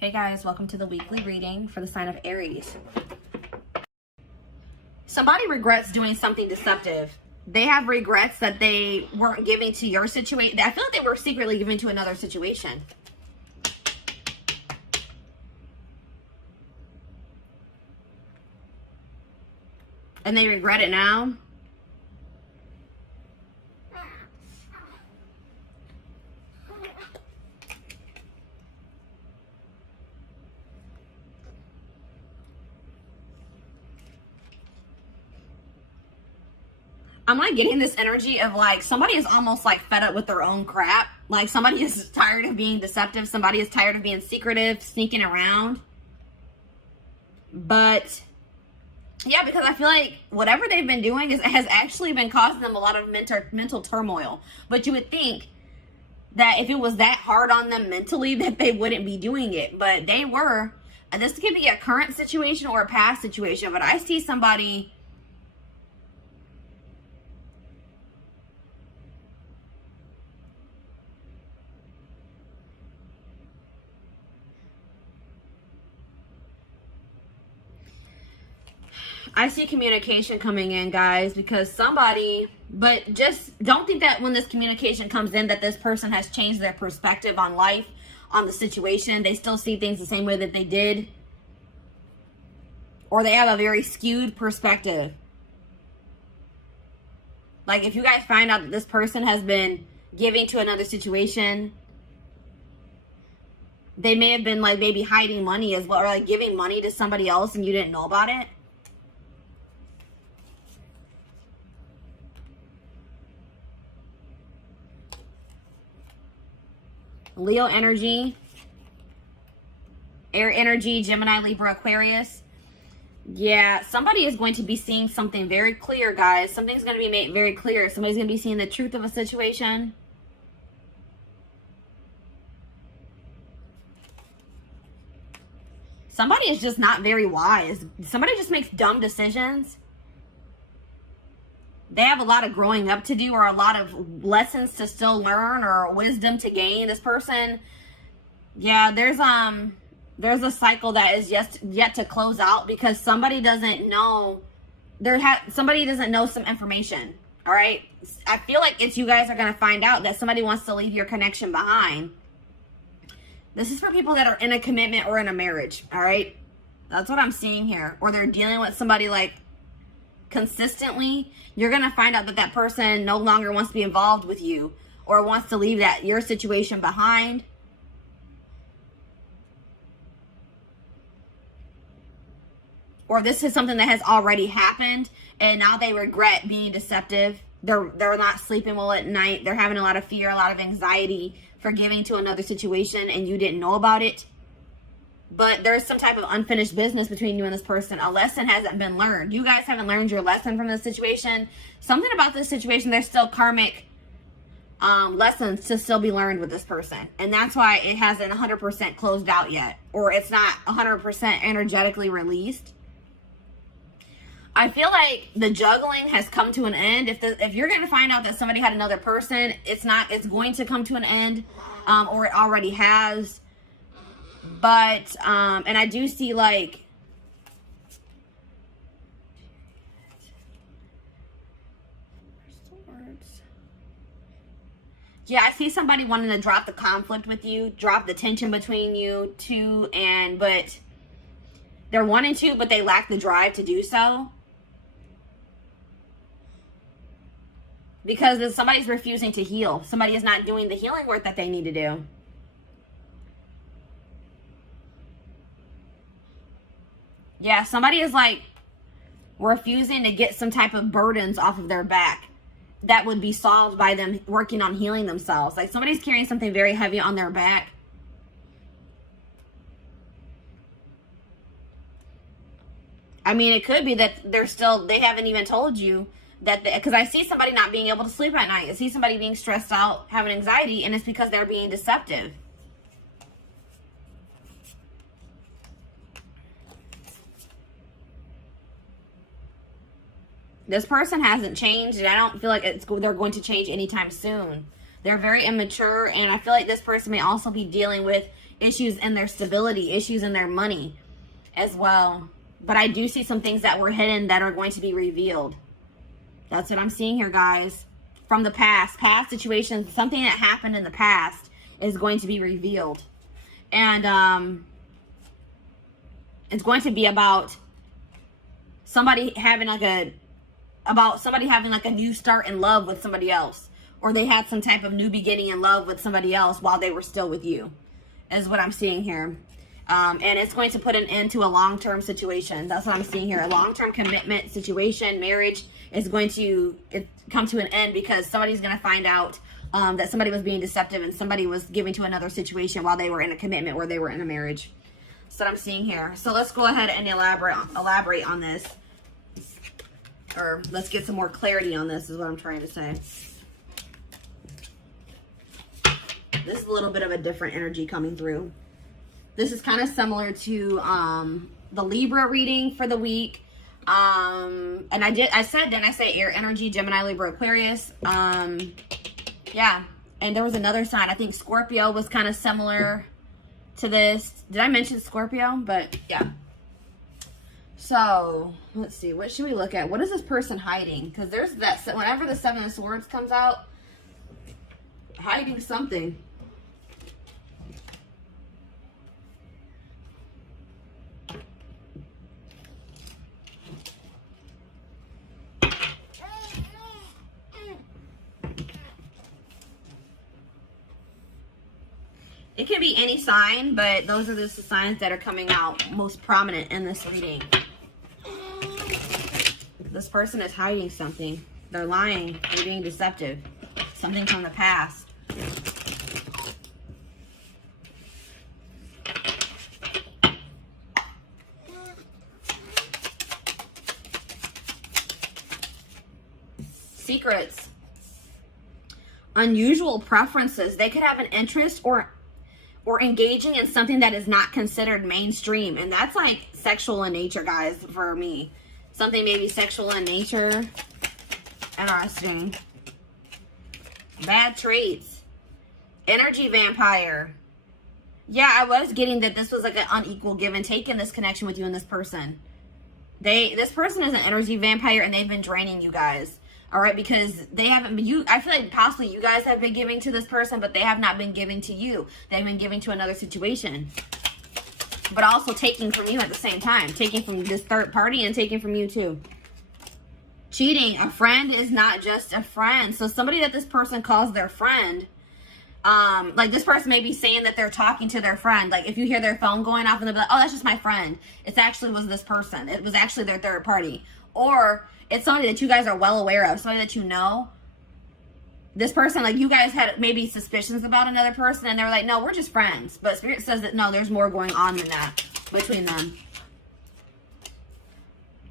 Hey guys, welcome to the weekly reading for the sign of Aries. Somebody regrets doing something deceptive. They have regrets that they weren't giving to your situation. I feel like they were secretly giving to another situation. And they regret it now. I'm like getting this energy of like somebody is almost like fed up with their own crap. Like somebody is tired of being deceptive. Somebody is tired of being secretive, sneaking around. But yeah, because I feel like whatever they've been doing has actually been causing them a lot of mental turmoil. But you would think that if it was that hard on them mentally that they wouldn't be doing it. But they were. And this could be a current situation or a past situation. But I see somebody... I see communication coming in, guys, because somebody, but just don't think that when this communication comes in that this person has changed their perspective on life, on the situation. They still see things the same way that they did. Or they have a very skewed perspective. Like if you guys find out that this person has been giving to another situation, they may have been like maybe hiding money as well, or like giving money to somebody else and you didn't know about it. Leo energy, air energy, Gemini, Libra, Aquarius. Yeah, somebody is going to be seeing something very clear, guys. Something's going to be made very clear. Somebody's going to be seeing the truth of a situation. Somebody is just not very wise. Somebody just makes dumb decisions. They have a lot of growing up to do, or a lot of lessons to still learn, or wisdom to gain. This person, yeah, there's a cycle that is yet to close out because somebody doesn't know. Somebody doesn't know some information. All right, I feel like it's you guys are gonna find out that somebody wants to leave your connection behind. This is for people that are in a commitment or in a marriage. All right, that's what I'm seeing here. Or they're dealing with somebody like consistently. You're gonna find out that that person no longer wants to be involved with you, or wants to leave your situation behind. Or this is something that has already happened and now they regret being deceptive. They're not sleeping well at night. They're having a lot of fear, a lot of anxiety for giving to another situation and you didn't know about it. But there's some type of unfinished business between you and this person. A lesson hasn't been learned. You guys haven't learned your lesson from this situation. Something about this situation, there's still karmic lessons to still be learned with this person. And that's why it hasn't 100% closed out yet. Or it's not 100% energetically released. I feel like the juggling has come to an end. If you're going to find out that somebody had another person, it's going to come to an end. Or it already has. But, and I do see like, yeah, I see somebody wanting to drop the conflict with you, drop the tension between you two, but they're wanting to, but they lack the drive to do so. Because somebody's refusing to heal. Somebody is not doing the healing work that they need to do. Yeah, somebody is like refusing to get some type of burdens off of their back that would be solved by them working on healing themselves. Like somebody's carrying something very heavy on their back. I mean, it could be that they haven't even told you that, because I see somebody not being able to sleep at night. I see somebody being stressed out, having anxiety, and it's because they're being deceptive. This person hasn't changed, and I don't feel like they're going to change anytime soon. They're very immature, and I feel like this person may also be dealing with issues in their stability, issues in their money as well. But I do see some things that were hidden that are going to be revealed. That's what I'm seeing here, guys. From the past situations, something that happened in the past is going to be revealed. And it's going to be about somebody having like a new start in love with somebody else, or they had some type of new beginning in love with somebody else while they were still with you, is what I'm seeing here. And it's going to put an end to a long-term situation. That's what I'm seeing here. A long-term commitment situation, marriage, is going to come to an end because somebody's going to find out that somebody was being deceptive and somebody was giving to another situation while they were in a commitment, where they were in a marriage. That's what I'm seeing here. So let's go ahead and elaborate on this. Or let's get some more clarity on this, is what I'm trying to say. This is a little bit of a different energy coming through. This is kind of similar to the Libra reading for the week. And I said air energy, Gemini, Libra, Aquarius. Yeah. And there was another sign. I think Scorpio was kind of similar to this. Did I mention Scorpio? But yeah. So let's see. What should we look at? What is this person hiding? Because there's that. Whenever the Seven of Swords comes out, hiding something. It can be any sign, but those are just the signs that are coming out most prominent in this reading. This person is hiding something. They're lying. They're being deceptive. Something from the past. Secrets. Unusual preferences. They could have an interest or engaging in something that is not considered mainstream. And that's like sexual in nature, guys, for me. Something maybe sexual in nature. Interesting. Bad traits. Energy vampire. Yeah, I was getting that this was like an unequal give and take in this connection with you and this person. This person is an energy vampire and they've been draining you guys. All right, because they haven't been, I feel like possibly you guys have been giving to this person, but they have not been giving to you. They've been giving to another situation. But also taking from you at the same time. Taking from this third party and taking from you too. Cheating. A friend is not just a friend. So somebody that this person calls their friend, like this person may be saying that they're talking to their friend. Like if you hear their phone going off and they'll be like, oh, that's just my friend. It actually was this person. It was actually their third party. Or it's somebody that you guys are well aware of, somebody that you know. This person, like you guys had maybe suspicions about another person and they were like, no, we're just friends. But Spirit says that no, there's more going on than that between them.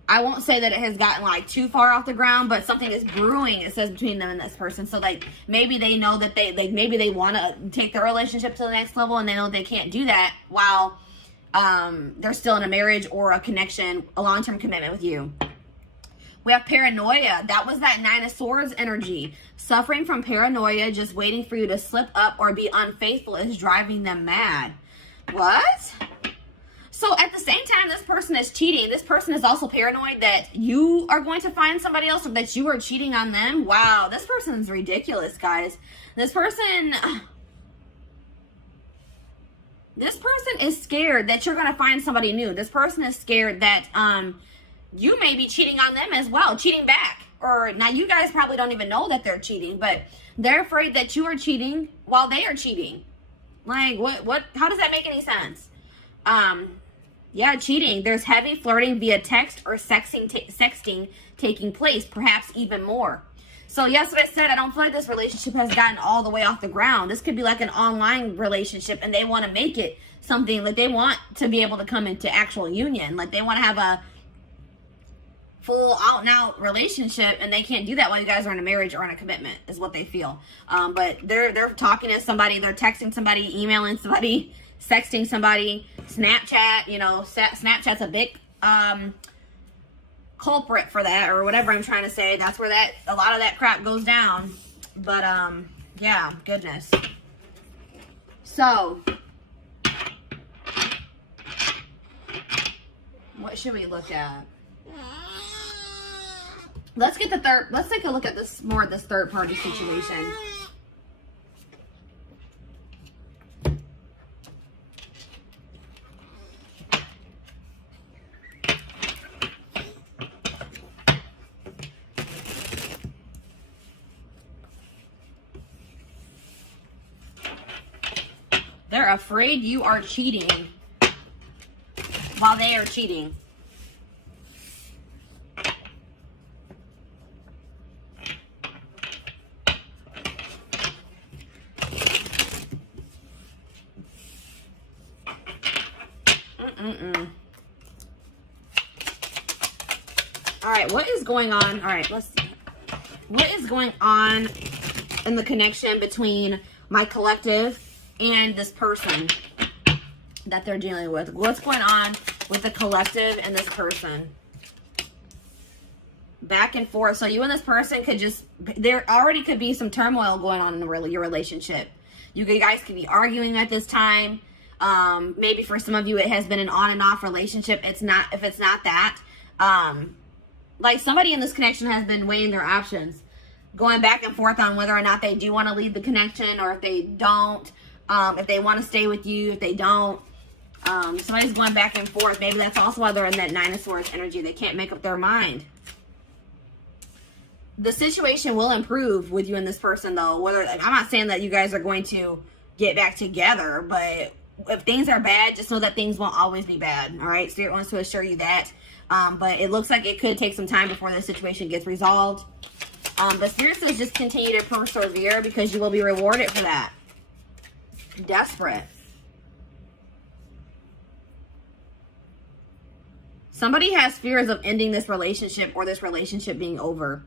I won't say that it has gotten like too far off the ground, but something is brewing, it says, between them and this person. So like maybe they know that maybe they want to take their relationship to the next level and they know they can't do that while they're still in a marriage or a connection, a long-term commitment with you. We have paranoia. That was that Nine of Swords energy. Suffering from paranoia, just waiting for you to slip up or be unfaithful is driving them mad. What? So at the same time this person is cheating, this person is also paranoid that you are going to find somebody else or that you are cheating on them. Wow, this person is ridiculous, guys. This person is scared that you're going to find somebody new. This person is scared that you may be cheating on them as well, cheating back. Or now you guys probably don't even know that they're cheating, but they're afraid that you are cheating while they are cheating. Like what how does that make any sense? Yeah, cheating. There's heavy flirting via text or sexting taking place, perhaps even more. So yes, what I said, I don't feel like this relationship has gotten all the way off the ground. This could be like an online relationship and they want to make it something like they want to be able to come into actual union. Like they want to have a full out and out relationship and they can't do that while you guys are in a marriage or in a commitment is what they feel. But they're talking to somebody, they're texting somebody, emailing somebody, sexting somebody, Snapchat, you know, Snapchat's a big culprit for that, or whatever I'm trying to say. That's where a lot of that crap goes down. But yeah, goodness. So What should we look at? Let's get the third. Let's take a look at this more. This third party situation. They're afraid you are cheating while they are cheating. All right, what is going on? All right, let's see. What is going on in the connection between my collective and this person that they're dealing with? What's going on with the collective and this person? Back and forth. So you and this person could just, there already could be some turmoil going on in your relationship. You guys could be arguing at this time. Maybe for some of you it has been an on and off relationship. It's not, if it's not that, like somebody in this connection has been weighing their options, going back and forth on whether or not they do want to leave the connection, or if they don't, if they want to stay with you, if they don't. Somebody's going back and forth. Maybe that's also why they're in that Nine of Swords energy. They can't make up their mind. The situation will improve with you and this person, though. Whether, like, I'm not saying that you guys are going to get back together, but if things are bad, just know that things won't always be bad. All right, Spirit wants to assure you that. But it looks like it could take some time before this situation gets resolved. But Spirit says just continue to persevere, because you will be rewarded for that. Desperate. Somebody has fears of ending this relationship, or this relationship being over.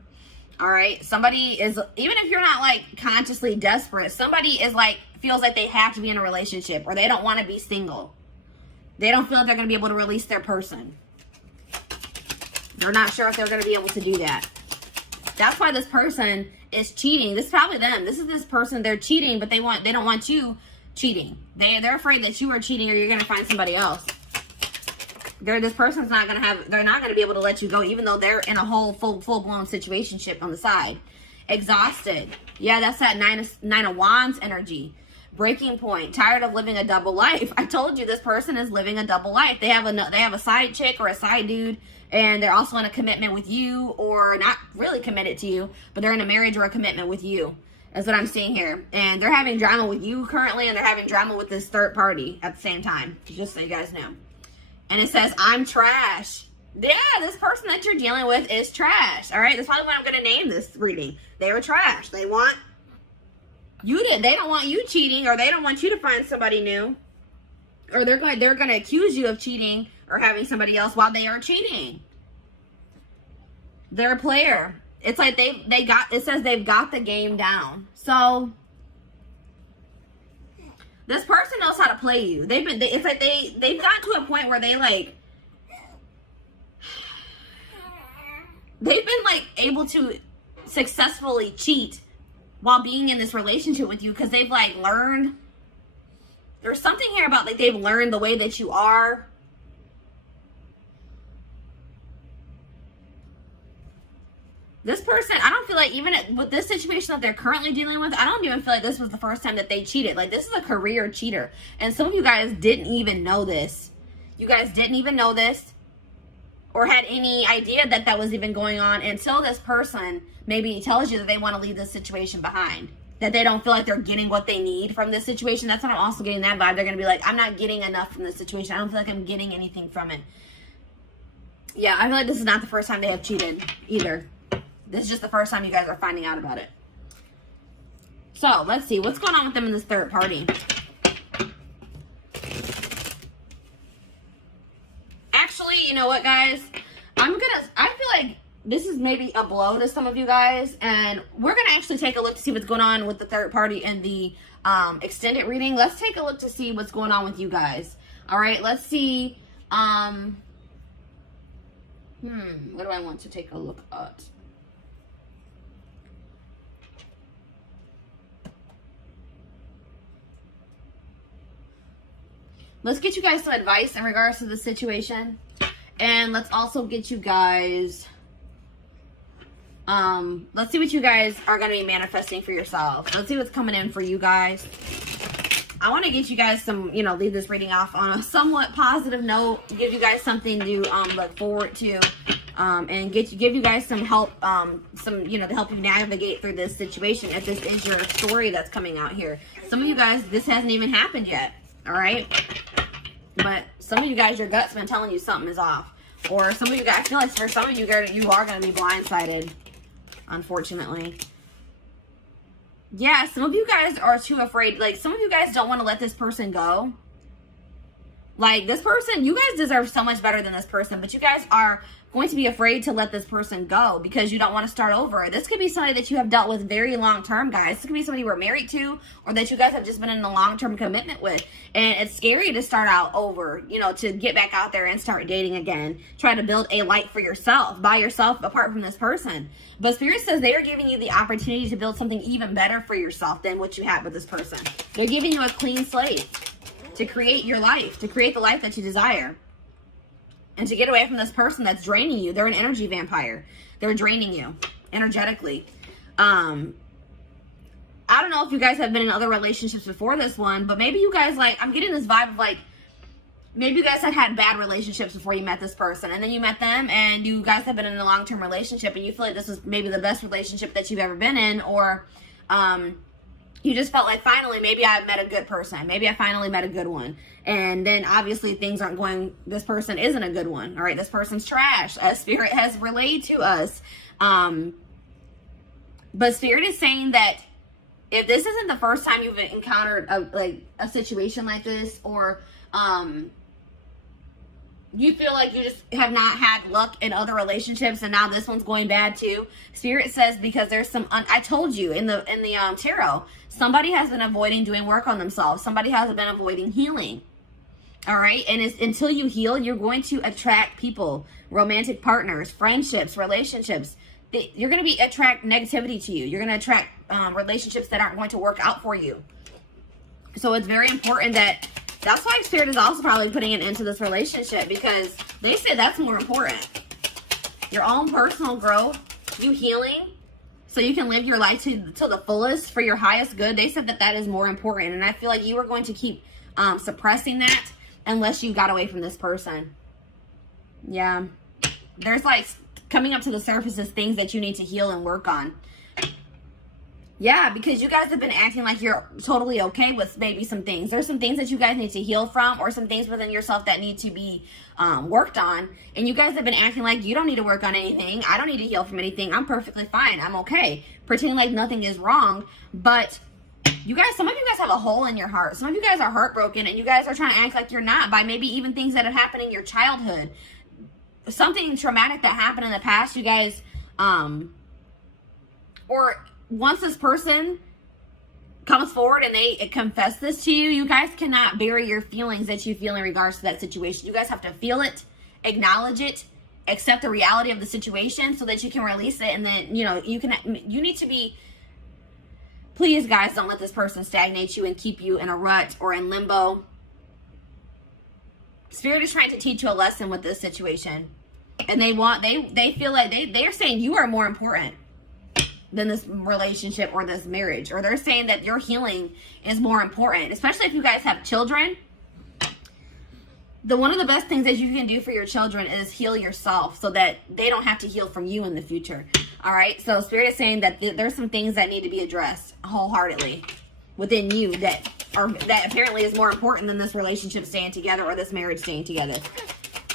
All right. Somebody is, even if you're not like consciously desperate, somebody is like, feels like they have to be in a relationship, or they don't want to be single. They don't feel like they're going to be able to release their person. They're not sure if they're going to be able to do that. That's why this person is cheating. This is probably them. This is this person. They're cheating, but they don't want you cheating. They're afraid that you are cheating, or you're going to find somebody else. This person's not going to have, they're not going to be able to let you go, even though they're in a whole full-blown situationship on the side. Exhausted. Yeah, that's that Nine of Wands energy. Breaking point. Tired of living a double life. I told you this person is living a double life. They have a side chick or a side dude, and they're also in a commitment with you, or not really committed to you, but they're in a marriage or a commitment with you. That's what I'm seeing here. And they're having drama with you currently, and they're having drama with this third party at the same time. Just so you guys know. And it says, I'm trash. Yeah, this person that you're dealing with is trash. All right, that's probably what I'm going to name this reading. They were trash. They want you to, they don't want you cheating, or they don't want you to find somebody new. Or they're going to accuse you of cheating or having somebody else while they are cheating. They're a player. It's like it says they've got the game down. So this person knows how to play you. It's like they've gotten to a point where they've been like able to successfully cheat while being in this relationship with you, because they've like learned. There's something here about like they've learned the way that you are. This person, I don't feel like, even with this situation that they're currently dealing with, I don't even feel like this was the first time that they cheated. Like, this is a career cheater. And some of you guys didn't even know this. You guys didn't even know this, or had any idea that that was even going on, until this person maybe tells you that they want to leave this situation behind. That they don't feel like they're getting what they need from this situation. That's what I'm also getting that vibe. They're going to be like, I'm not getting enough from this situation. I don't feel like I'm getting anything from it. Yeah, I feel like this is not the first time they have cheated either. This is just the first time you guys are finding out about it. So, let's see. What's going on with them in this third party? Actually, you know what, guys? I feel like this is maybe a blow to some of you guys. And we're going to actually take a look to see what's going on with the third party in the extended reading. Let's take a look to see what's going on with you guys. All right, let's see. What do I want to take a look at? Let's get you guys some advice in regards to the situation. And let's also get you guys, let's see what you guys are going to be manifesting for yourselves. Let's see what's coming in for you guys. I want to get you guys some, you know, leave this reading off on a somewhat positive note, give you guys something to look forward to, and give you guys some help, you know, to help you navigate through this situation if this is your story that's coming out here. Some of you guys, this hasn't even happened yet, all right? But some of you guys, your gut's been telling you something is off. Or some of you guys, I feel like for some of you, you are going to be blindsided, unfortunately. Yeah, some of you guys are too afraid. Like, some of you guys don't want to let this person go. Like, this person, you guys deserve so much better than this person, but you guys are going to be afraid to let this person go because you don't want to start over. This could be somebody that you have dealt with very long term, guys. This could be somebody you were married to or that you guys have just been in a long-term commitment with. And it's scary to start out over, you know, to get back out there and start dating again. Try to build a life for yourself, by yourself, apart from this person. But Spirit says they are giving you the opportunity to build something even better for yourself than what you had with this person. They're giving you a clean slate to create your life, to create the life that you desire. And to get away from this person that's draining you. They're an energy vampire. They're draining you energetically. I don't know if you guys have been in other relationships before this one, but maybe you guys, like, I'm getting this vibe of, like, maybe you guys have had bad relationships before you met this person, and then you met them, and you guys have been in a long-term relationship, and you feel like this was maybe the best relationship that you've ever been in, or you just felt like, finally, maybe I met a good person. Maybe I finally met a good one. And then, obviously, things aren't going, this person isn't a good one. All right, this person's trash, as Spirit has relayed to us. But Spirit is saying that if this isn't the first time you've encountered a situation like this, or you feel like you just have not had luck in other relationships and now this one's going bad too, Spirit says because there's some, I told you in the tarot, somebody has been avoiding doing work on themselves. Somebody has been avoiding healing. All right. And it's, until you heal, you're going to attract people, romantic partners, friendships, relationships. You're going to attract negativity to you. You're going to attract relationships that aren't going to work out for you. So it's very important that's why Spirit is also probably putting an end to this relationship, because they say that's more important. Your own personal growth, you healing, so you can live your life to the fullest for your highest good. They said that is more important. And I feel like you are going to keep suppressing that unless you got away from this person. Yeah. There's, like, coming up to the surface is things that you need to heal and work on. Yeah, because you guys have been acting like you're totally okay with maybe some things. There's some things that you guys need to heal from, or some things within yourself that need to be worked on. And you guys have been acting like you don't need to work on anything. I don't need to heal from anything. I'm perfectly fine. I'm okay. Pretending like nothing is wrong. But you guys, some of you guys have a hole in your heart. Some of you guys are heartbroken, and you guys are trying to act like you're not by maybe even things that have happened in your childhood. Something traumatic that happened in the past, you guys, or once this person comes forward and they confess this to you, you guys cannot bury your feelings that you feel in regards to that situation. You guys have to feel it, acknowledge it, accept the reality of the situation so that you can release it. And then, you know, you need to be, please guys, don't let this person stagnate you and keep you in a rut or in limbo. Spirit is trying to teach you a lesson with this situation. And they feel like they're saying you are more important than this relationship or this marriage, or they're saying that your healing is more important, especially if you guys have children. One of the best things that you can do for your children is heal yourself so that they don't have to heal from you in the future. All right. So Spirit is saying that there's some things that need to be addressed wholeheartedly within you that apparently is more important than this relationship staying together or this marriage staying together.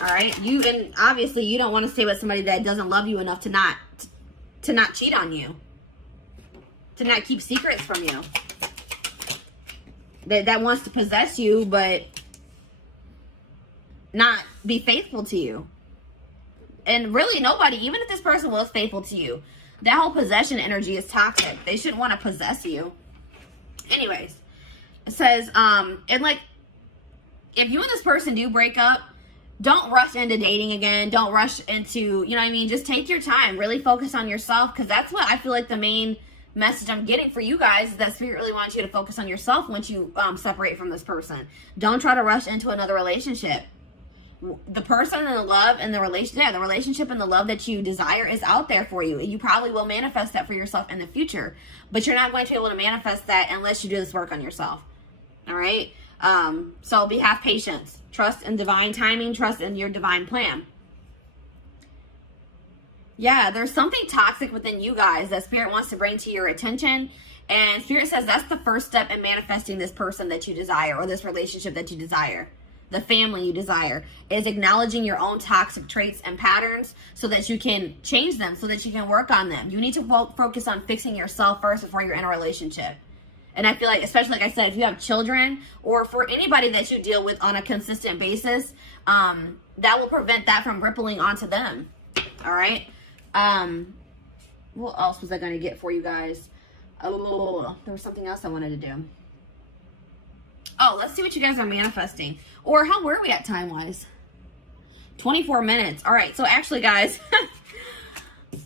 All right. And obviously you don't want to stay with somebody that doesn't love you enough to not cheat on you, to not keep secrets from you, that wants to possess you but not be faithful to you. And really nobody, even if this person was faithful to you, that whole possession energy is toxic. They shouldn't want to possess you. Anyways, it says, and like, if you and this person do break up, don't rush into dating again. Don't rush into, you know what I mean? Just take your time. Really focus on yourself, because that's what I feel like the main message I'm getting for you guys is that Spirit really wants you to focus on yourself once you separate from this person. Don't try to rush into another relationship. The person and the love and the relationship and the love that you desire is out there for you. You probably will manifest that for yourself in the future, but you're not going to be able to manifest that unless you do this work on yourself. All right. So have patience, trust in divine timing, trust in your divine plan. Yeah, there's something toxic within you guys that Spirit wants to bring to your attention. And Spirit says that's the first step in manifesting this person that you desire, or this relationship that you desire. The family you desire is acknowledging your own toxic traits and patterns so that you can change them, so that you can work on them. You need to focus on fixing yourself first before you're in a relationship. And I feel like, especially like I said, if you have children or for anybody that you deal with on a consistent basis, that will prevent that from rippling onto them. All right. What else was I going to get for you guys? Oh, there was something else I wanted to do. Oh, let's see what you guys are manifesting. Or how were we at time-wise? 24 minutes. All right. So actually, guys,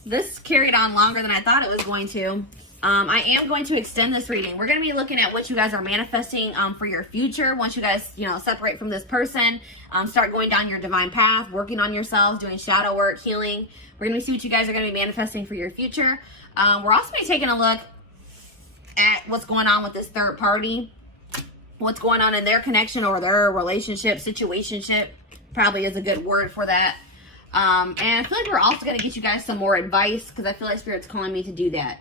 this carried on longer than I thought it was going to. I am going to extend this reading. We're going to be looking at what you guys are manifesting for your future. Once you guys, separate from this person, start going down your divine path, working on yourselves, doing shadow work, healing. We're going to see what you guys are going to be manifesting for your future. We're also going to be taking a look at what's going on with this third party. What's going on in their connection or their relationship, situationship, probably is a good word for that. And I feel like we're also going to get you guys some more advice because I feel like Spirit's calling me to do that.